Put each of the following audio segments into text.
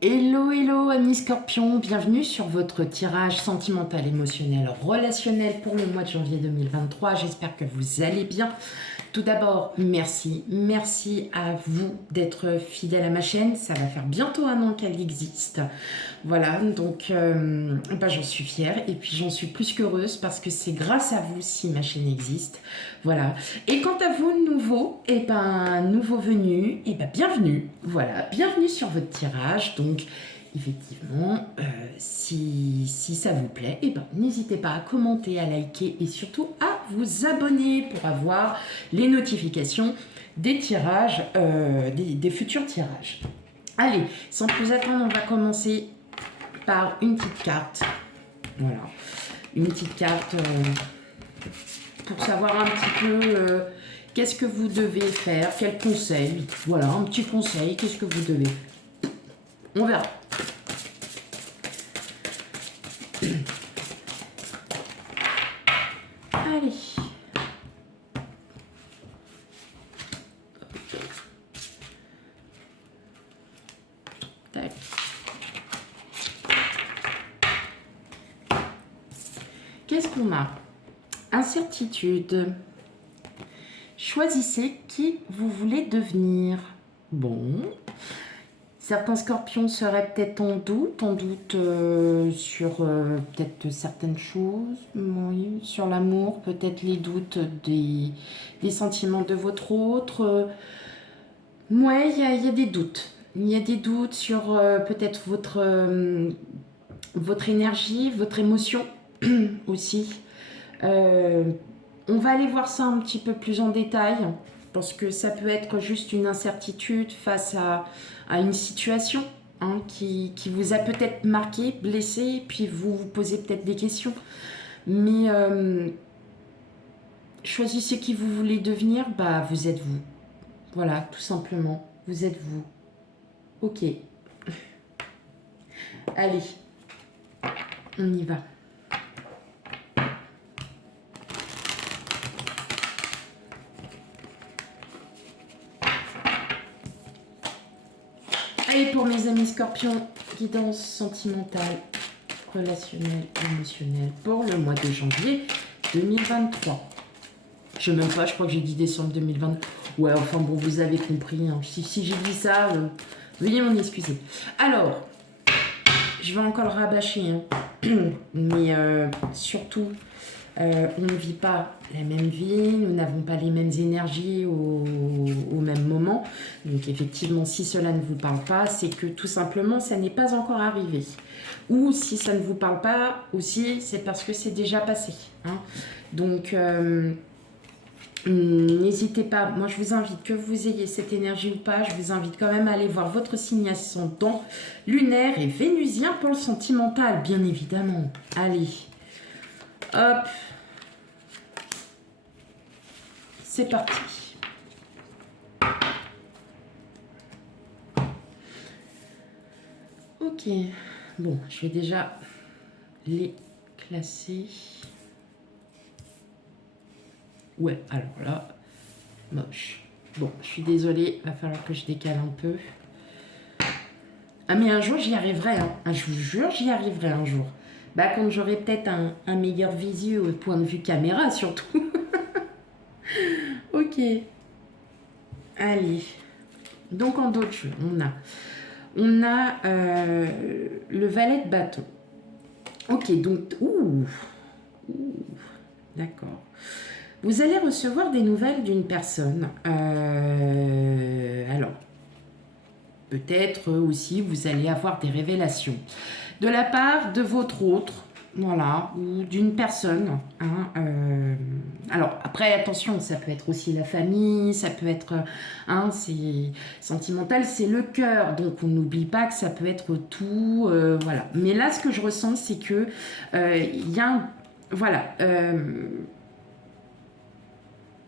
Hello, hello, amis Scorpion, bienvenue sur votre tirage sentimental, émotionnel, relationnel pour le mois de janvier 2023. J'espère que vous allez bien. Tout d'abord, merci à vous d'être fidèle à ma chaîne. Ça va faire bientôt un an qu'elle existe. Voilà, donc j'en suis fière et puis j'en suis plus qu'heureuse parce que c'est grâce à vous si ma chaîne existe. Voilà. Et quant à vous, nouveau venu, bienvenue. Voilà, bienvenue sur votre tirage. Donc, effectivement, si ça vous plaît, n'hésitez pas à commenter, à liker et surtout à vous abonner pour avoir les notifications des tirages, des futurs tirages. Allez, sans plus attendre, on va commencer par une petite carte. Voilà, une petite carte pour savoir un petit peu qu'est-ce que vous devez faire, quel conseil. Voilà, un petit conseil, qu'est-ce que vous devez. On verra. Allez. Tac. Qu'est-ce qu'on a? Incertitude. Choisissez qui vous voulez devenir. Bon. Certains scorpions seraient peut-être en doute sur peut-être certaines choses, oui, sur l'amour, peut-être les doutes des sentiments de votre autre. Ouais, il y a des doutes. Il y a des doutes sur peut-être votre énergie, votre émotion aussi. On va aller voir ça un petit peu plus en détail, parce que ça peut être juste une incertitude face à une situation qui vous a peut-être marqué, blessé, puis vous vous posez peut-être des questions. Mais choisissez qui vous voulez devenir, vous êtes vous. Voilà, tout simplement, vous êtes vous. Ok. Allez, on y va. Allez, pour mes amis scorpions, guidance sentimentale, relationnelle, émotionnelle pour le mois de janvier 2023. Je sais même pas, je crois que j'ai dit décembre 2020. Ouais, enfin bon, vous avez compris. Hein. Si j'ai dit ça, veuillez m'en excuser. Alors, je vais encore le rabâcher. Hein. Mais surtout, on ne vit pas la même vie, nous n'avons pas les mêmes énergies au même moment. Donc effectivement, si cela ne vous parle pas, c'est que tout simplement, ça n'est pas encore arrivé. Ou si ça ne vous parle pas aussi, c'est parce que c'est déjà passé. Hein. Donc, n'hésitez pas, moi je vous invite, que vous ayez cette énergie ou pas, je vous invite quand même à aller voir votre signe ascendant lunaire et vénusien pour le sentimental, bien évidemment. Allez, hop. C'est parti. Ok. Bon, je vais déjà les classer. Ouais, alors là, moche. Bon, je suis désolée, va falloir que je décale un peu. Ah mais un jour j'y arriverai, hein. Je vous jure, j'y arriverai un jour. Quand j'aurai peut-être un meilleur visu au point de vue caméra surtout. Ok. Allez. Donc en d'autres jeux, on a le valet de bâton. Ok, donc... Ouh, d'accord. Vous allez recevoir des nouvelles d'une personne. Alors, peut-être aussi vous allez avoir des révélations de la part de votre autre, voilà, ou d'une personne. Hein, alors après, attention, ça peut être aussi la famille, ça peut être, c'est sentimental, c'est le cœur, donc on n'oublie pas que ça peut être tout, voilà. Mais là, ce que je ressens, c'est que il y a un, voilà.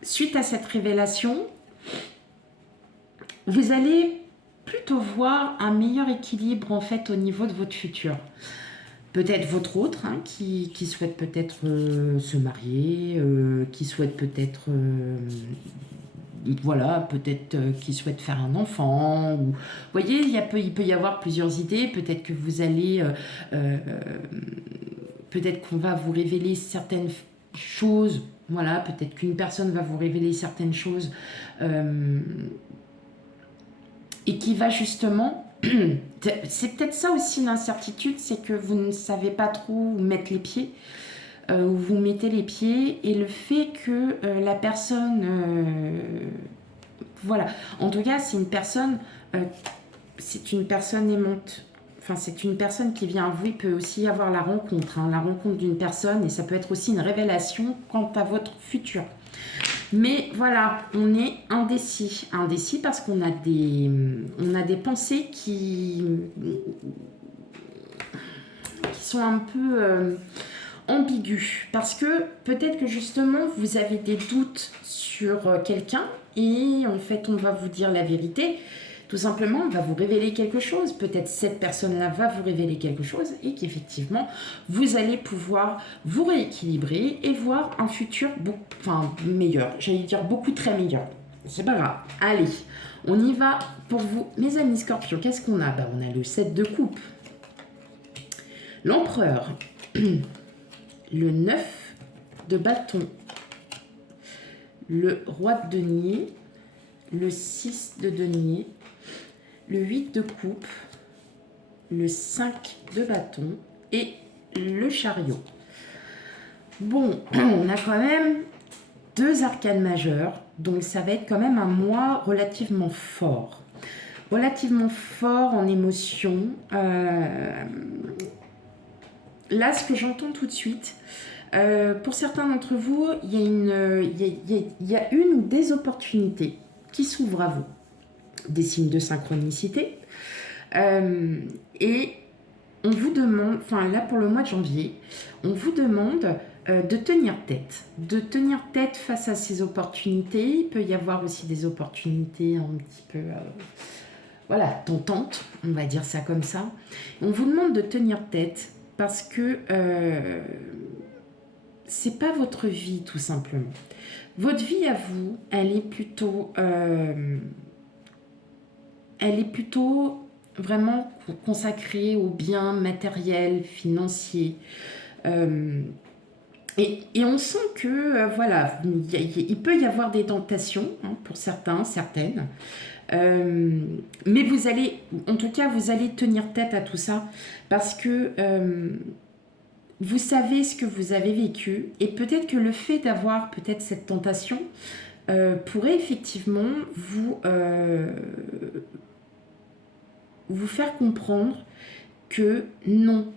Suite à cette révélation, vous allez plutôt voir un meilleur équilibre en fait au niveau de votre futur. Peut-être votre autre qui souhaite peut-être se marier, qui souhaite peut-être voilà, peut-être qu'il souhaite faire un enfant. Ou, vous voyez, il peut y avoir plusieurs idées. Peut-être que vous allez... peut-être qu'on va vous révéler certaines choses. Voilà, peut-être qu'une personne va vous révéler certaines choses. Et qui va justement... c'est peut-être ça aussi l'incertitude, c'est que vous ne savez pas trop où mettre les pieds, où vous mettez les pieds, et le fait que la personne... voilà, en tout cas, c'est une personne aimante. Enfin, c'est une personne qui vient à vous. Il peut aussi y avoir la rencontre, hein, la rencontre d'une personne, et ça peut être aussi une révélation quant à votre futur. Mais voilà, on est indécis. Indécis parce qu'on a des pensées qui sont un peu ambiguës. Parce que peut-être que justement, vous avez des doutes sur quelqu'un et en fait, on va vous dire la vérité. Tout simplement, on va vous révéler quelque chose. Peut-être cette personne-là va vous révéler quelque chose et qu'effectivement, vous allez pouvoir vous rééquilibrer et voir un futur meilleur. J'allais dire beaucoup très meilleur. C'est pas grave. Allez, on y va pour vous, mes amis Scorpions. Qu'est-ce qu'on a? On a le 7 de coupe, l'empereur, le 9 de bâton, le roi de denier, le 6 de denier, le 8 de coupe, le 5 de bâton et le chariot. Bon, on a quand même 2 arcanes majeures, donc ça va être quand même un mois relativement fort. Relativement fort en émotion. Là, ce que j'entends tout de suite, pour certains d'entre vous, il y a une ou des opportunités qui s'ouvrent à vous. Des signes de synchronicité. Et on vous demande, enfin là pour le mois de janvier, on vous demande de tenir tête. De tenir tête face à ces opportunités. Il peut y avoir aussi des opportunités un petit peu... voilà, tentantes, on va dire ça comme ça. On vous demande de tenir tête parce que c'est pas votre vie tout simplement. Votre vie à vous, elle est plutôt vraiment consacrée aux biens matériels, financiers. Et on sent que, voilà, il peut y avoir des tentations, hein, pour certains, certaines. Mais vous allez, en tout cas, vous allez tenir tête à tout ça parce que vous savez ce que vous avez vécu et peut-être que le fait d'avoir peut-être cette tentation pourrait effectivement vous faire comprendre que non,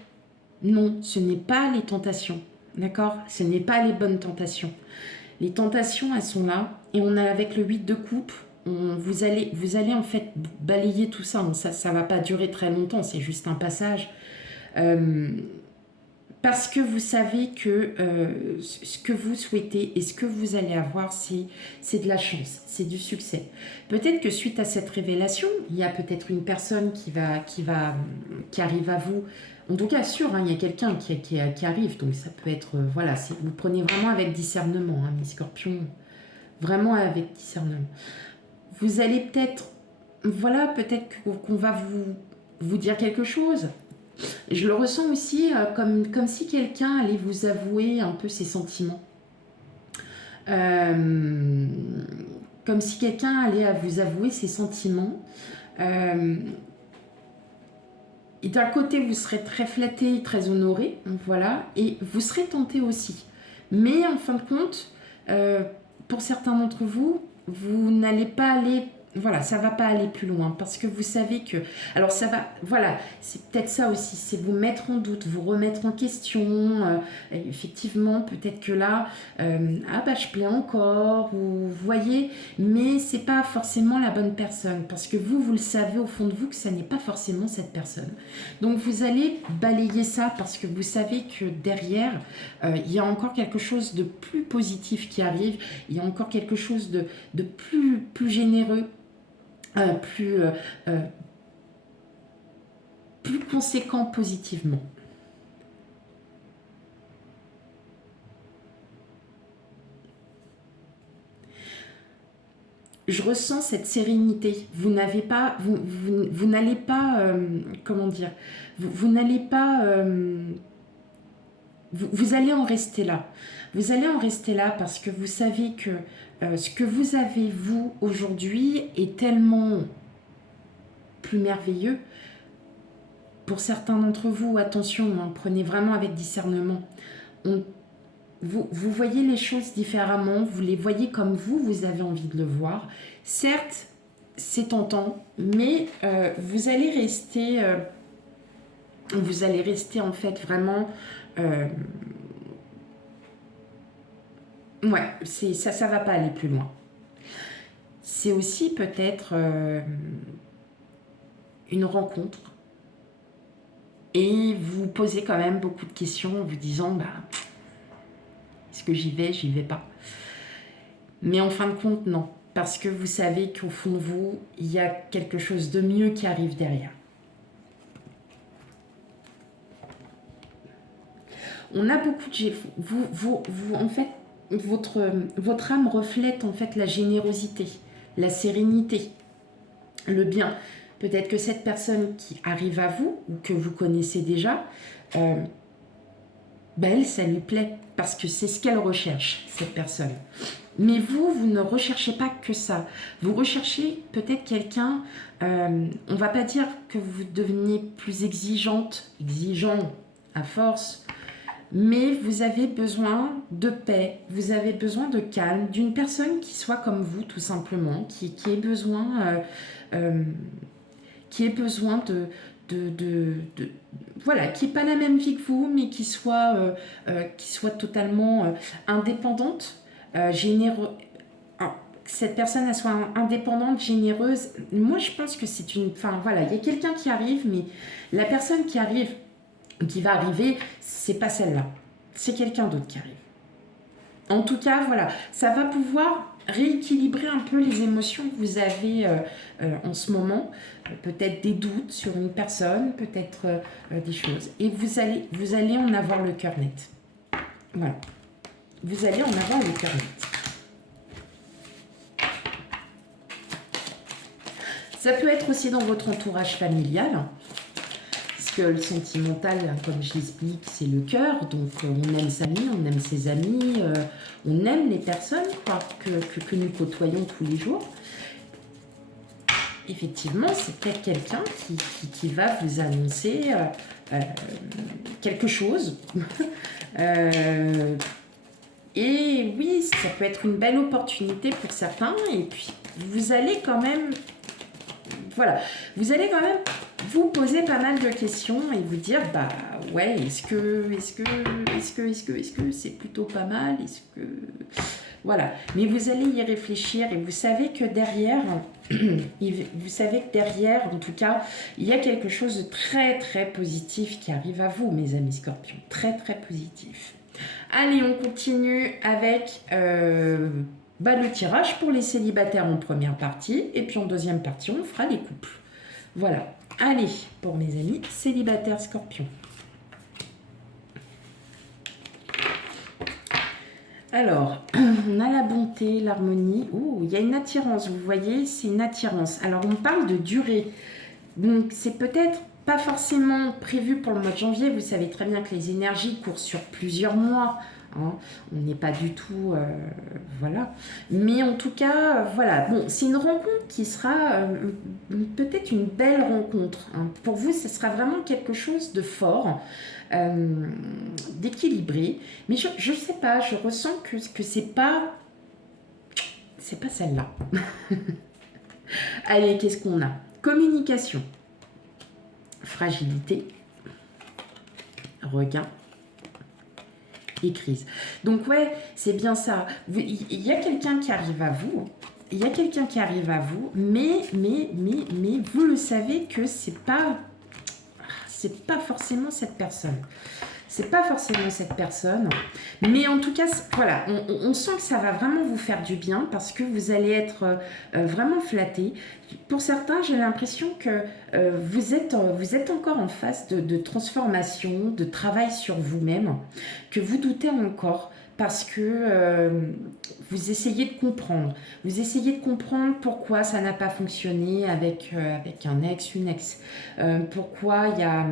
ce n'est pas les tentations, d'accord? Ce n'est pas les bonnes tentations. Les tentations, elles sont là, et on a avec le 8 de coupe, vous allez en fait balayer tout ça. Ça va pas durer très longtemps, c'est juste un passage. Parce que vous savez que ce que vous souhaitez et ce que vous allez avoir, c'est de la chance, c'est du succès. Peut-être que suite à cette révélation, il y a peut-être une personne qui arrive à vous. En tout cas, sûr, hein, il y a quelqu'un qui arrive, donc ça peut être... voilà, vous prenez vraiment avec discernement, hein, mes scorpions, vraiment avec discernement. Vous allez peut-être... Voilà, peut-être qu'on va vous dire quelque chose. Je le ressens aussi comme si quelqu'un allait vous avouer un peu ses sentiments. Comme si quelqu'un allait vous avouer ses sentiments. Et d'un côté, vous serez très flatté, très honoré, voilà, et vous serez tenté aussi. Mais en fin de compte, pour certains d'entre vous, vous n'allez pas aller... Voilà, ça va pas aller plus loin parce que vous savez que... Alors ça va... Voilà, c'est peut-être ça aussi, c'est vous mettre en doute, vous remettre en question. Effectivement, peut-être que là, je plais encore, ou vous voyez, mais c'est pas forcément la bonne personne parce que vous le savez au fond de vous que ça n'est pas forcément cette personne. Donc vous allez balayer ça parce que vous savez que derrière, il y a encore quelque chose de plus positif qui arrive, il y a encore quelque chose de plus généreux, plus conséquent positivement. je ressens cette sérénité. Vous n'avez pas, vous n'allez pas, comment dire, vous n'allez pas, vous allez en rester là. Vous allez en rester là parce que vous savez que ce que vous avez, vous, aujourd'hui, est tellement plus merveilleux. Pour certains d'entre vous, attention, hein, prenez vraiment avec discernement. Vous voyez les choses différemment, vous les voyez comme vous avez envie de le voir. Certes, c'est tentant, mais vous allez rester en fait vraiment... ouais, ça va pas aller plus loin. C'est aussi peut-être une rencontre. Et vous posez quand même beaucoup de questions en vous disant, bah, est-ce que j'y vais pas. Mais en fin de compte, non. Parce que vous savez qu'au fond de vous, il y a quelque chose de mieux qui arrive derrière. On a beaucoup de... Vous en fait, votre âme reflète en fait la générosité, la sérénité, le bien. Peut-être que cette personne qui arrive à vous, ou que vous connaissez déjà, elle, ça lui plaît, parce que c'est ce qu'elle recherche, cette personne. Mais vous ne recherchez pas que ça. Vous recherchez peut-être quelqu'un, on ne va pas dire que vous devenez plus exigeant à force, mais vous avez besoin de paix, vous avez besoin de calme, d'une personne qui soit comme vous, tout simplement, qui ait besoin... qui ait besoin voilà, qui n'ait pas la même vie que vous, mais qui soit totalement indépendante, généreuse. Cette personne, elle soit indépendante, généreuse. Moi, je pense que c'est une... Enfin, voilà, il y a quelqu'un qui arrive, mais la personne qui va arriver, c'est pas celle-là. C'est quelqu'un d'autre qui arrive. En tout cas, voilà, ça va pouvoir rééquilibrer un peu les émotions que vous avez en ce moment, peut-être des doutes sur une personne, peut-être des choses. Et vous allez en avoir le cœur net. Voilà. Vous allez en avoir le cœur net. Ça peut être aussi dans votre entourage familial. Que le sentimental, comme je l'explique, c'est le cœur. Donc, on aime sa vie, on aime ses amis, on aime les personnes quoi, que nous côtoyons tous les jours. Effectivement, c'est peut-être quelqu'un qui va vous annoncer quelque chose. Et oui, ça peut être une belle opportunité pour certains. Et puis, vous allez quand même... Voilà, vous allez quand même vous poser pas mal de questions et vous dire, bah ouais, est-ce que c'est plutôt pas mal, voilà. Mais vous allez y réfléchir et vous savez que derrière, en tout cas, il y a quelque chose de très très positif qui arrive à vous, mes amis Scorpions, très très positif. Allez, on continue avec le tirage pour les célibataires en première partie et puis en deuxième partie, on fera les couples. Voilà. Allez, pour mes amis célibataires Scorpions. Alors, on a la bonté, l'harmonie. Ouh, il y a une attirance, vous voyez, c'est une attirance. Alors, on parle de durée. Donc, c'est peut-être pas forcément prévu pour le mois de janvier. Vous savez très bien que les énergies courent sur plusieurs mois. Hein. On n'est pas du tout... voilà. Mais en tout cas, voilà. Bon, c'est une rencontre qui sera peut-être une belle rencontre. Hein. Pour vous, ce sera vraiment quelque chose de fort, d'équilibré. Mais je ne sais pas, je ressens que c'est pas celle-là. Allez, qu'est-ce qu'on a? Communication. Fragilité. Regain. Et crise. Donc ouais, c'est bien ça. Il y a quelqu'un qui arrive à vous. Il y a quelqu'un qui arrive à vous, mais vous le savez que c'est pas forcément cette personne. C'est pas forcément cette personne. Mais en tout cas, voilà, on sent que ça va vraiment vous faire du bien parce que vous allez être vraiment flatté. Pour certains, j'ai l'impression que vous êtes encore en phase de transformation, de travail sur vous-même, que vous doutez encore. parce que vous essayez de comprendre. Vous essayez de comprendre pourquoi ça n'a pas fonctionné avec un ex, une ex. Pourquoi il y a...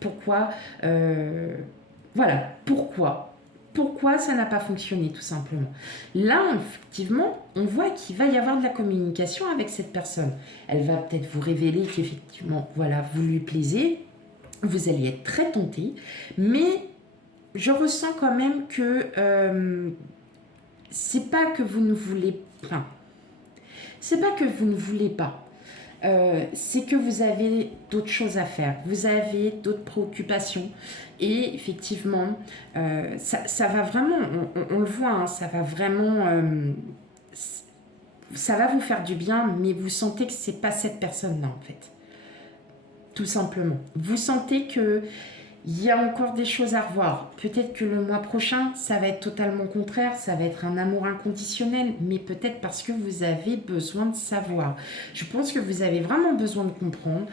Pourquoi... voilà, pourquoi. Pourquoi ça n'a pas fonctionné, tout simplement. Là, effectivement, on voit qu'il va y avoir de la communication avec cette personne. Elle va peut-être vous révéler qu'effectivement, voilà, vous lui plaisez, vous allez être très tenté, mais je ressens quand même que c'est pas que vous ne voulez pas. C'est pas que vous ne voulez pas. C'est que vous avez d'autres choses à faire. Vous avez d'autres préoccupations. Et effectivement, ça va vraiment, on le voit, hein, ça va vraiment, ça va vous faire du bien, mais vous sentez que c'est pas cette personne-là, en fait. Tout simplement. Vous sentez que il y a encore des choses à revoir. Peut-être que le mois prochain, ça va être totalement contraire, ça va être un amour inconditionnel, mais peut-être parce que vous avez besoin de savoir. Je pense que vous avez vraiment besoin de comprendre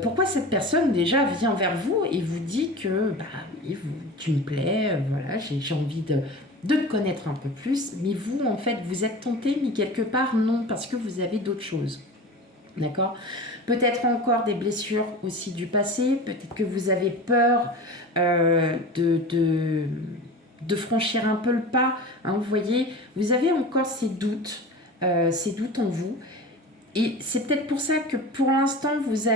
pourquoi cette personne déjà vient vers vous et vous dit que bah, oui, tu me plais, voilà, j'ai envie de te connaître un peu plus, mais vous, en fait, vous êtes tenté, mais quelque part, non, parce que vous avez d'autres choses. D'accord ? Peut-être encore des blessures aussi du passé, peut-être que vous avez peur de franchir un peu le pas. Hein, vous voyez, vous avez encore ces doutes en vous. Et c'est peut-être pour ça que pour l'instant, vous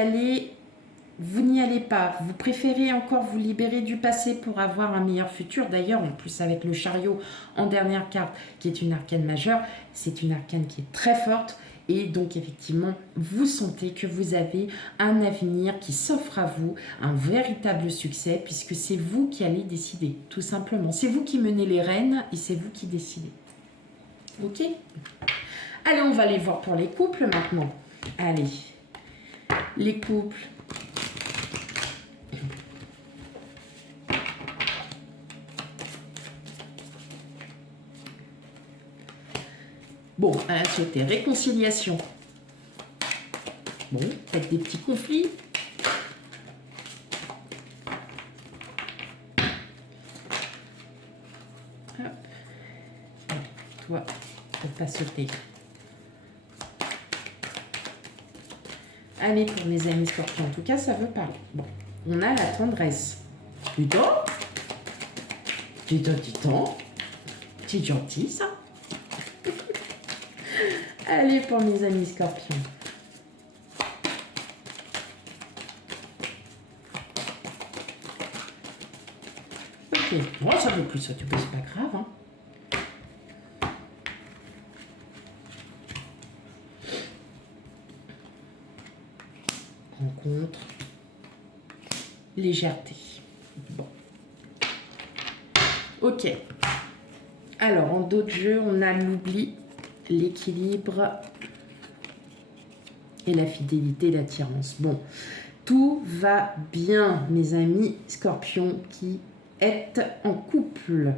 n'y allez pas. Vous préférez encore vous libérer du passé pour avoir un meilleur futur. D'ailleurs, en plus avec le chariot en dernière carte, qui est une arcane majeure, c'est une arcane qui est très forte. Et donc, effectivement, vous sentez que vous avez un avenir qui s'offre à vous, un véritable succès, puisque c'est vous qui allez décider, tout simplement. C'est vous qui menez les rênes et c'est vous qui décidez. Ok ? Allez, on va aller voir pour les couples maintenant. Allez, les couples. Bon, c'était réconciliation. Bon, peut-être des petits conflits. Hop. Toi, faut pas sauter. Allez, pour mes amis scorpions, en tout cas, ça veut parler. Bon, on a la tendresse. Putain, c'est gentil, ça. Allez, pour mes amis scorpions. Ok, moi ça veut plus ça, c'est pas grave. Hein. Rencontre, légèreté. Bon. Ok. Alors, en d'autres jeux, on a l'oubli, l'équilibre et la fidélité, l'attirance. Bon, tout va bien, mes amis scorpions qui êtes en couple.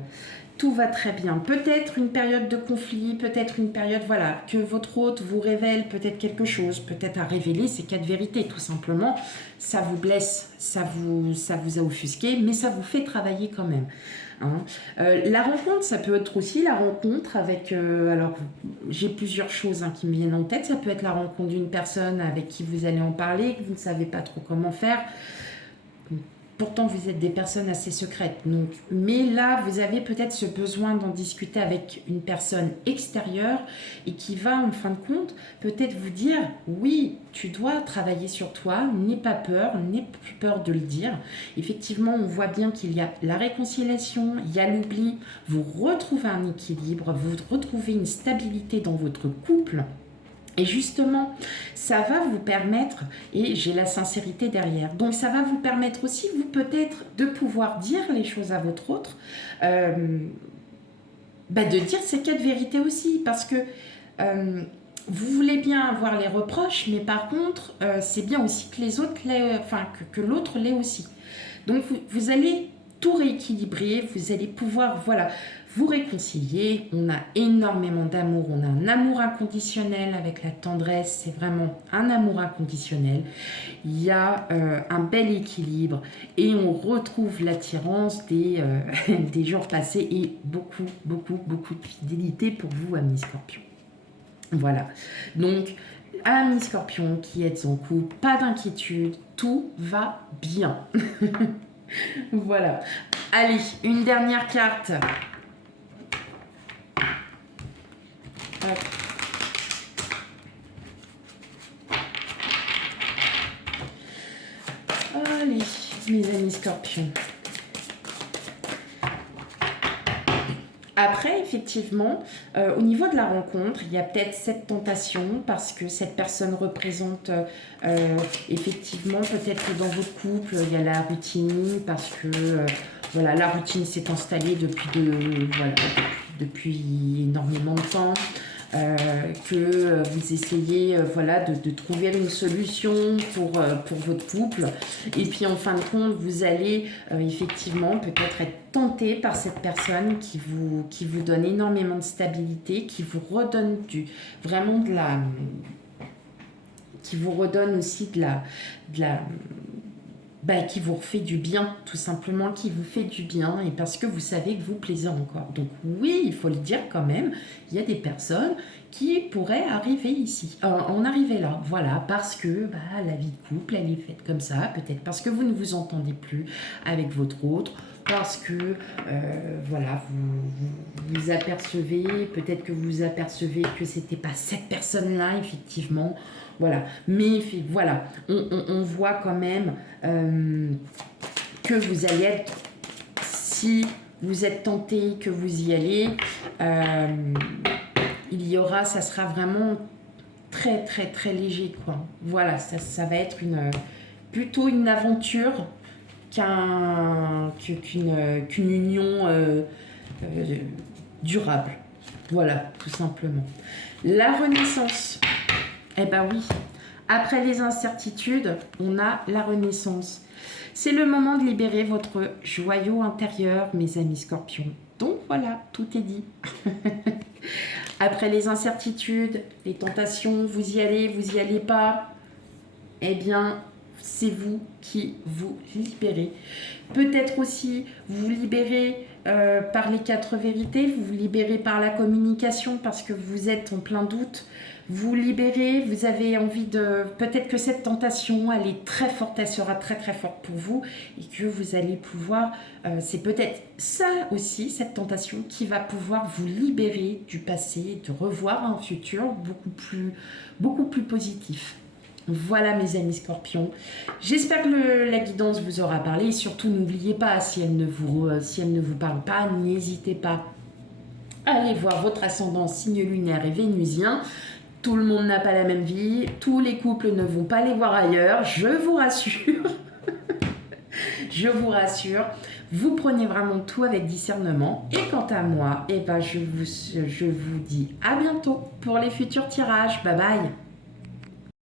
Tout va très bien. Peut-être une période de conflit, peut-être une période, voilà, que votre hôte vous révèle peut-être quelque chose, peut-être à révéler ces 4 vérités, tout simplement. Ça vous blesse, ça vous a offusqué, mais ça vous fait travailler quand même. Hein. La rencontre, ça peut être aussi la rencontre avec... alors, j'ai plusieurs choses qui me viennent en tête. Ça peut être la rencontre d'une personne avec qui vous allez en parler, que vous ne savez pas trop comment faire. Pourtant, vous êtes des personnes assez secrètes. Donc, mais là, vous avez peut-être ce besoin d'en discuter avec une personne extérieure et qui va, en fin de compte, peut-être vous dire « Oui, tu dois travailler sur toi, n'aie pas peur, n'aie plus peur de le dire. » Effectivement, on voit bien qu'il y a la réconciliation, il y a l'oubli, vous retrouvez un équilibre, vous retrouvez une stabilité dans votre couple. Et justement, ça va vous permettre, et j'ai la sincérité derrière, donc ça va vous permettre aussi, vous peut-être, de pouvoir dire les choses à votre autre, de dire ces 4 vérités aussi, parce que vous voulez bien avoir les reproches, mais par contre, c'est bien aussi que les autres que l'autre l'ait aussi. Donc vous allez tout rééquilibrer, vous allez pouvoir, voilà, vous réconcilier. On a énormément d'amour, on a un amour inconditionnel avec la tendresse, c'est vraiment un amour inconditionnel. Il y a un bel équilibre et on retrouve l'attirance des, des jours passés et beaucoup, beaucoup, beaucoup de fidélité pour vous, amis Scorpion. Voilà, donc amis Scorpion qui êtes en couple, pas d'inquiétude, tout va bien. Voilà. Allez, une dernière carte. Hop. Allez, mes amis Scorpions. Après, effectivement, au niveau de la rencontre, il y a peut-être cette tentation parce que cette personne représente effectivement peut-être que dans votre couple, il y a la routine parce que voilà, la routine s'est installée depuis énormément de temps. Que vous essayez voilà, de trouver une solution pour votre couple. Et puis en fin de compte, vous allez effectivement peut-être être tenté par cette personne qui vous donne énormément de stabilité, qui vous redonne vraiment de la... qui vous redonne aussi de la qui vous refait du bien, tout simplement, qui vous fait du bien, et parce que vous savez que vous plaisez encore. Donc oui, il faut le dire quand même, il y a des personnes qui pourraient arriver ici, en arriver là, voilà, parce que la vie de couple, elle est faite comme ça, peut-être parce que vous ne vous entendez plus avec votre autre, parce que voilà, vous apercevez, peut-être que vous apercevez que c'était pas cette personne-là, effectivement, voilà, mais voilà, on voit quand même que vous allez être, si vous êtes tenté, que vous y allez, il y aura, ça sera vraiment très très très léger, quoi. Voilà, ça va être plutôt une aventure qu'une union durable. Voilà, tout simplement. La renaissance. Eh ben oui, après les incertitudes, on a la renaissance. C'est le moment de libérer votre joyau intérieur, mes amis Scorpions. Donc voilà, tout est dit. Après les incertitudes, les tentations, vous y allez pas, eh bien, c'est vous qui vous libérez. Peut-être aussi vous libérez par les 4 vérités, vous vous libérez par la communication parce que vous êtes en plein doute. Vous libérez, vous avez envie de... Peut-être que cette tentation, elle est très forte, elle sera très très forte pour vous et que vous allez pouvoir... c'est peut-être ça aussi, cette tentation, qui va pouvoir vous libérer du passé, de revoir un futur beaucoup plus positif. Voilà mes amis Scorpions, j'espère que la guidance vous aura parlé et surtout n'oubliez pas, si elle ne vous parle pas, n'hésitez pas à aller voir votre ascendant signe lunaire et vénusien. Tout le monde n'a pas la même vie, tous les couples ne vont pas les voir ailleurs, je vous rassure. Je vous rassure, vous prenez vraiment tout avec discernement. Et quant à moi, je vous dis à bientôt pour les futurs tirages. Bye bye.